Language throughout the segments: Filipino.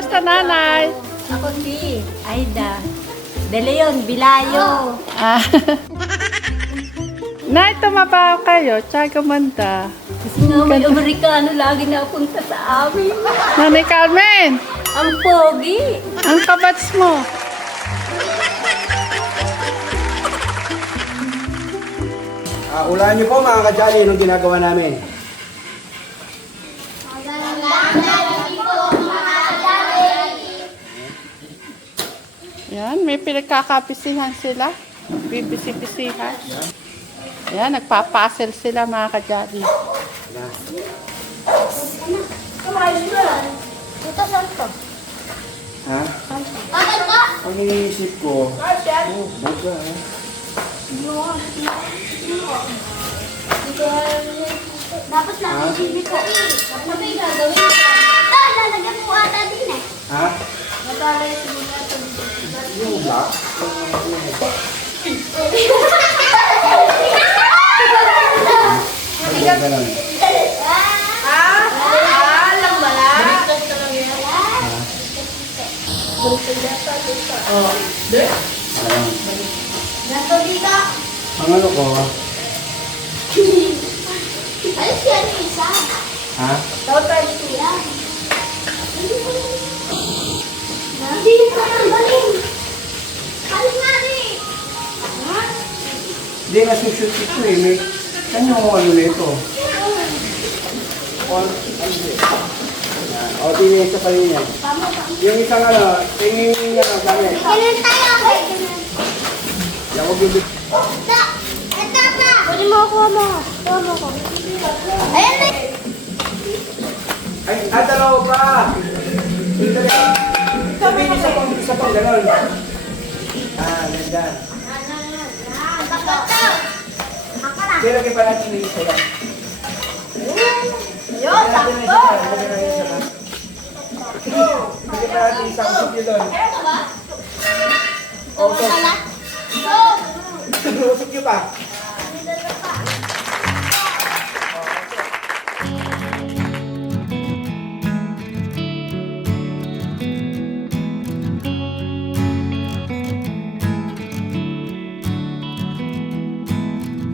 Kamusta nanay? Ako si Aida. De Leon, Bilayo. Ah. Nay, tumaba kayo. Tsaka gumanda. Kasi nga may Amerikano lagi na punta sa amin. Nanay Carmen, Ang pogi. ang kabats mo. Ulaan niyo po mga kajali nung ginagawa namin. Yan, may pinagkakapisihan sila. Bibisi-bisihan. Yan, nagpapasel sila mga kajali. Ito saan to? Ha? Bakit ka? Ang iniisip ko, baga ha? Dapat lang ang TV ko. Dapat may gagawin ko. Lalagyan mo ata din eh. Ha? Matalay siguro ito dito. Yung black? Ganun. Alam ba lang? Ganto dito. Ang ano ko, Ayos yan yung isa. ha? Total siya. Hindi ka nang galing. Halos nga rin. Hindi nga sushoot ito eh. May, saan yung ano nito? O, tingin sa kanina. Yung isang ano, tingin ano, gamit. Ganun tayo. Yan, huwag yung Da! Eto na! Kunin mo ako mo. Kuha mo ko. Ayan na. Ay, dalawa pa! Sabihin isa pang gano'n. Ganda. Bakit to? Ako na. Kaya lagyan pa natin yung isa lang. Yun, sakto. Lagyan pa natin isang sipyo doon. Ito ba? O, so, Wala? sipyo pa.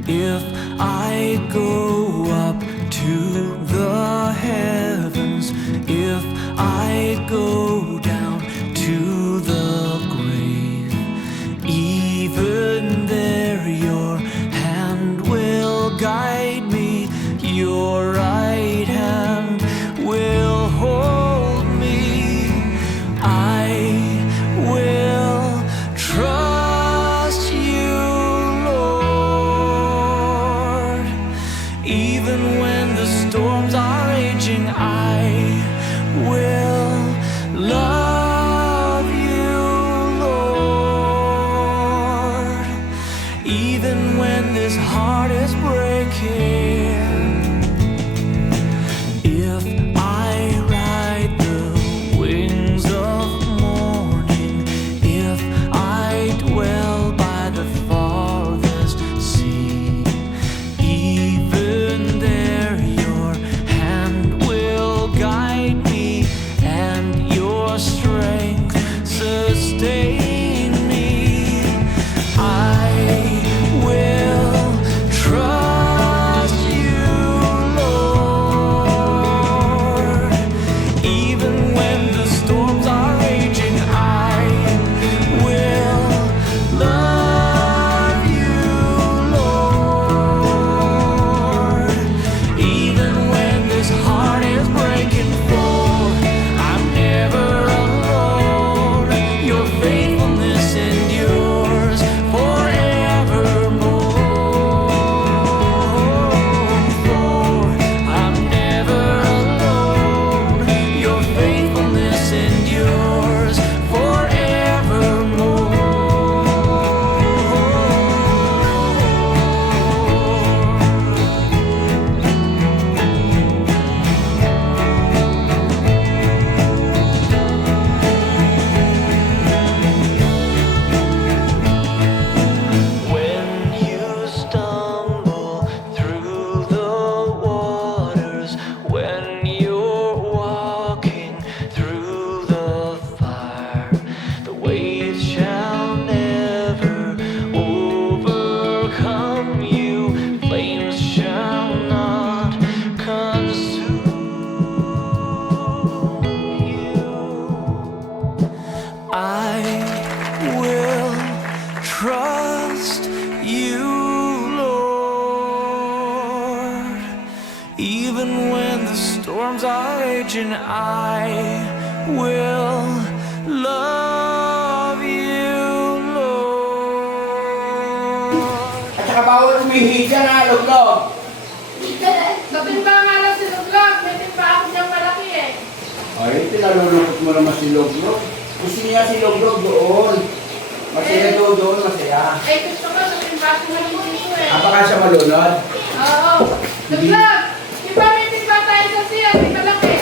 If I go up to the heavens, if I go down to the grave, even there your hand will guide me, your right hand will hold me. I will trust you, Lord. Even when the storms are raging, I will love you, Lord. Even when this heart is breaking, if I ride the wings of morning, if I dwell by the farthest sea, even there your hand will guide me and your strength sustain me. I will trust you, Lord. Even when the storms are raging, I will love you, Lord. Even when this heart is breaking, for I'm never alone. Your faithfulness will trust you, Lord. Even when the storms are raging, I will love you, Lord. At saka bawal umihi dyan ha, Log-Log. Sa timba nga lang si Luglog, may timba ako niyang malaki eh. Ay, tinalulukot mo naman si Log-Log. Gusto niya si Log-Log doon. Masaya doon, masaya. Eh, gusto ko sa timba ko nga dito eh. Baka siya malunod. Oo. Luglog, di ba may timba tayo sa siya, di malaki?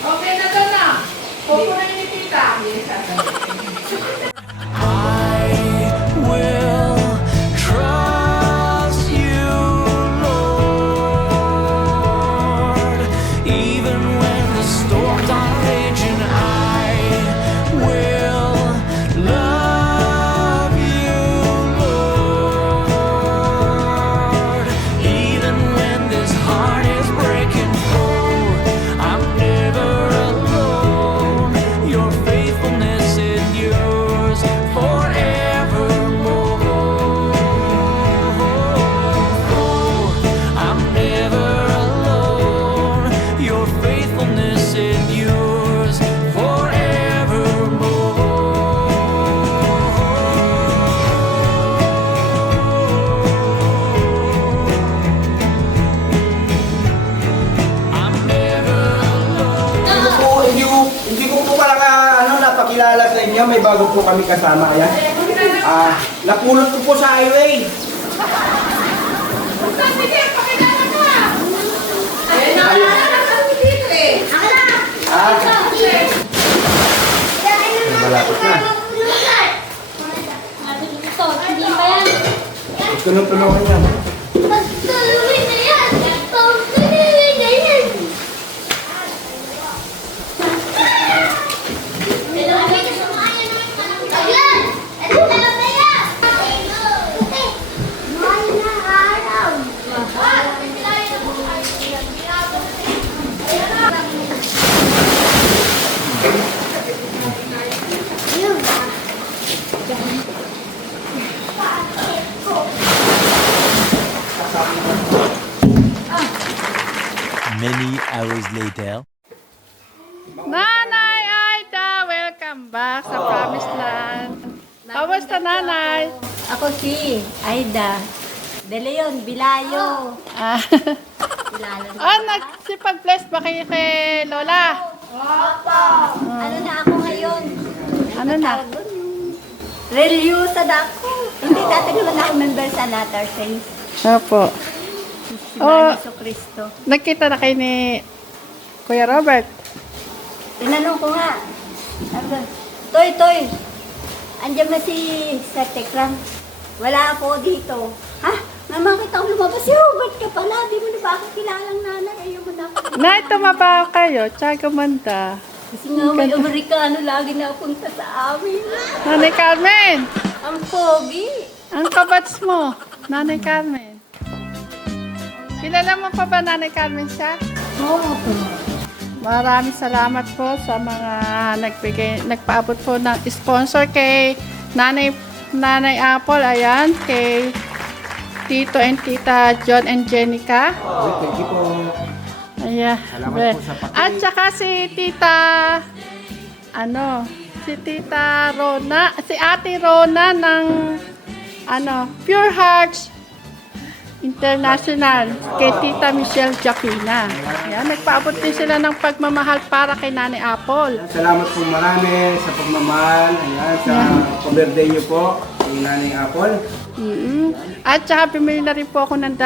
Okay na to na. Pupunan ni tita. I will trust you, Lord. Even when the storms are raging, I will love you, Lord. Even when this heart is breaking, oh, I'm never alone. Your faithfulness endures forevermore. Oh, I'm never alone. Your faithfulness endures forevermore. I'm never alone. Hindi ko po pala napakilala sa inyo. May bago po kami kasama. Ayan. Napulot ko po sa highway. Sige, pakilala ka. Akin na! Malapit na. Ito, hindi pa yan. Tulong-tulungan niya. Pagtuluin na yan! Pagtuluin na yan! Ayan! Ito na lang na yan! Mahal na araw! Ayun. Many hours later. Nanay Aida, welcome back sa Promised Land. Kamusta, Nanay? Ako si Aida De Leon, Bilayo. Ah, Kilala mo ah ba? nagsipag-bless ba kayo kay Lola? Ano na ako ngayon? Ano na? Tawag doon? Religyosa na ako. Hindi, dati naman ako member sa Latter Saints. Opo. Si Oh. Jesu Cristo. Nagkita na kayo ni Kuya Robert. Tinanong ko nga. Sabi ko, Toy, andyan ba si Sir Tekram? Wala ako dito. Ha? Namakita ko lumabas si Robert ka pala. Di mo na ba ako kilalang nanay? Ayaw mo na ako. Nay, tumaba kayo. Tsaka gumanda. Kasi nga may Amerikano lagi na punta sa amin. Nanay Carmen, Ang pogi. ang kabats mo. Nanay Carmen. Kilala mo pa ba Nanay Carmen siya? Oo. Maraming salamat po sa mga nagpaabot po ng sponsor kay Nanay Apple, ayan, kay Tito and Tita John and Jenica. Thank you po. Ayan. Salamat po sa pati. At saka si Tita Rona, si Ate Rona ng Pure Hearts International kay Tita Michelle Jacquina. Ayan, nagpaabot din sila ng pagmamahal para kay Nanay Apple. Salamat po marami sa pagmamahal. Ayan, sa pa-birthday niyo po kay Nanay Apple. At saka bumili na rin po ako ng 2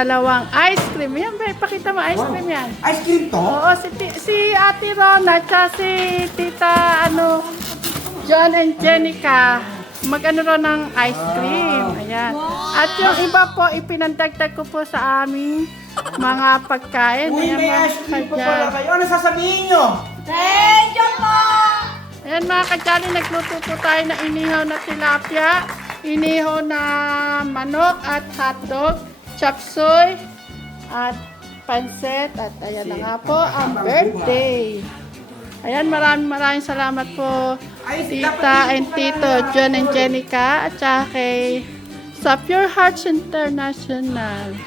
ice cream. Yan ba, ipakita mo ice cream yan. Ice cream to? Oo, si Ate Rona at saka si Tita John and Jenica mag-ano ro ng ice cream. Ayan. At yung iba po, ipinandagdag ko po sa aming mga pagkain. Uy, Ayan, may mga ice cream po kadyali. pala kayo. Ano sasabihin nyo? Thank you po! Ayan mga kadyali, nagluto po tayo na inihaw na tilapia, inihaw na manok at hotdog, chop suey, at pansit. At ayan na nga po ang birthday. Ayan, maraming salamat po, Tita and Tito John and Jenica, at saka kay sa Pure Hearts International.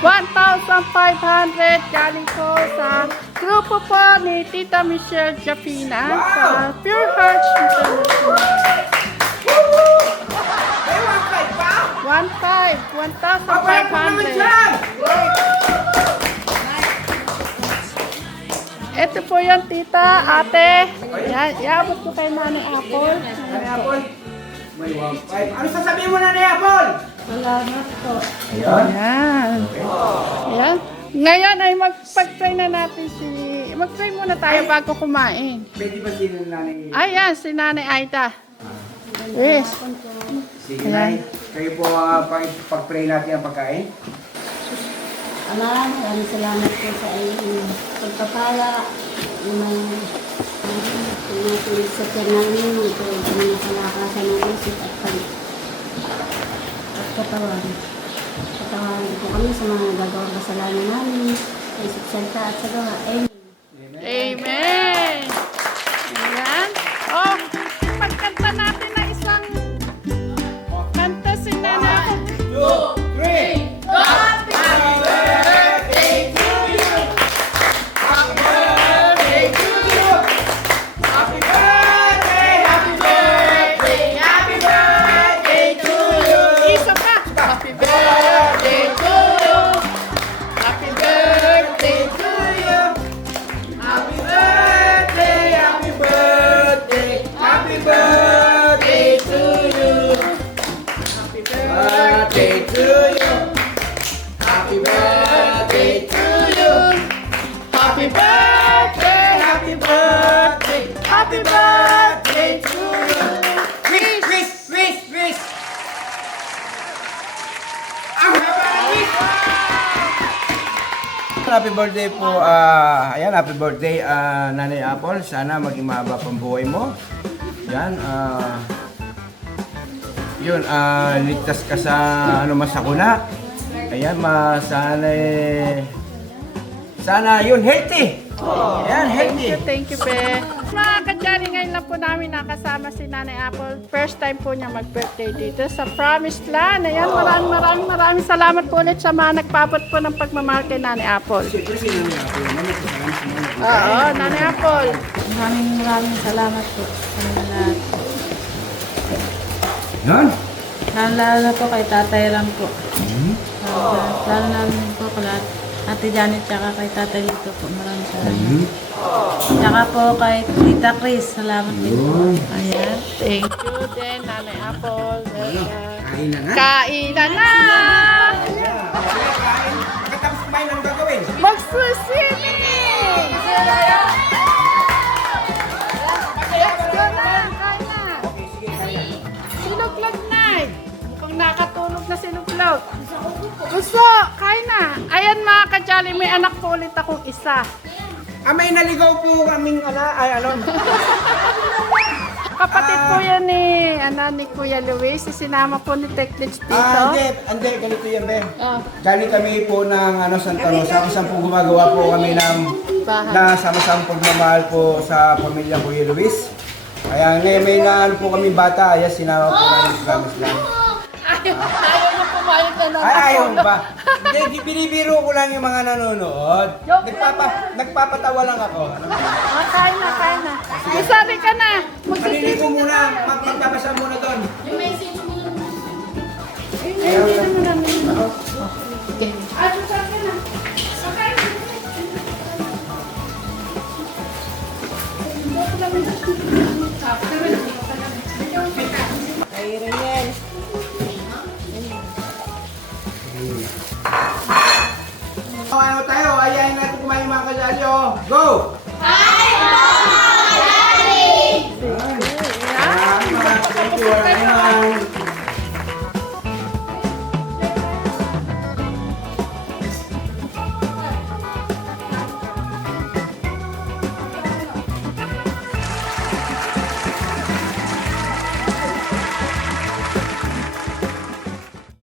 1,500 galing po sa grupo po ni Tita Michelle Japina sa Pure Hearts International. May 1.5 pa? 1,500. Ito po yan, Tita, Ate. Yan, iabot ko kay Nanay Apple. Nanay Apple? May 1.5. Ano sasabihin mo, Nanay Apple? Salamat po. Ayan. Yan. Ayan. Ngayon ay mag-pray na natin mag-pray muna tayo bago kumain. Pwede ba si Nanay? Ayan, si Nanay Aida. Yes. Sige, Nay. Kayo po pag-pray natin ang pagkain. Maraming salamat po sa iyong pagpapala. May sa namin, ito ang nakalakasan ng isip at katawan. Patawarin po kami sa mga nagagawang kasalanan namin, sa isip salita at sa gawa. Amen. Amen. Ayan. Oh, pagkanta natin na isang kanta si Nanay. 2, 3. Isa pa. Happy birthday to you. Happy birthday to you. Happy birthday, happy birthday, happy birthday to you. Happy birthday. Birthday to you. Happy birthday to you. Happy birthday. Happy birthday, happy birthday to you. Wish. Happy birthday po, ayan, happy birthday, Nanay Apple. Sana maging mahaba pang buhay mo. Yan, yun, ligtas ka sa masakuna. Ayan, sana yun, healthy. Ayan, healthy. Thank you, Pe. Mga kadyari, ngayon lang po namin nakasama si Nanay Apple. First time po niya mag-birthday dito sa Promised Land. Ayan, maraming salamat po ulit sa mga nagpapot po ng pagmamahal kay Nanay Apple. Oo, Nanay Apple. Maraming salamat po sa mga lahat. Yan. Lalo na po kay Tatay Ram po. Lalo na po kay Ate Janet tsaka kay Tatay Lito po. Maraming salamat. Tsaka po kay Tita Chris. Salamat din po. Ayan, thank you din, Nanay Apple. Kain na nga. Kainan na! Pagkatapos kumain, ano gagawin? Magsuswimming! Let's go na! Kain na! Sinuglog na! Mukhang nakatulog na sinuglog. Gusto! Kain na! Ayan mga kadyali, may anak po ulit akong isa. May naligaw po kaming Kapatid po yan ni Kuya Luis. Sinama po ni Technics dito. Hindi, ganito yan, Ben. Oh, Galing kami po ng Santa Rosa, kung saan po gumagawa po kami ng bahay. na sama-sama pagmamahal po sa pamilya Kuya Luis. Kaya ngayon may po kami bata, kaya sinama po namin sa Promised Land. Ayaw na pumayag na naman. Ay, ayaw ba? Hindi, binibiro ko lang yung mga nanonood. Nagpapatawa lang ako. Kain na. Masari ka na. Maliligo muna, magpapasa muna doon. Okay. Masari ka na. Ano tayo, ayayin natin kumain mga kadyali. Go!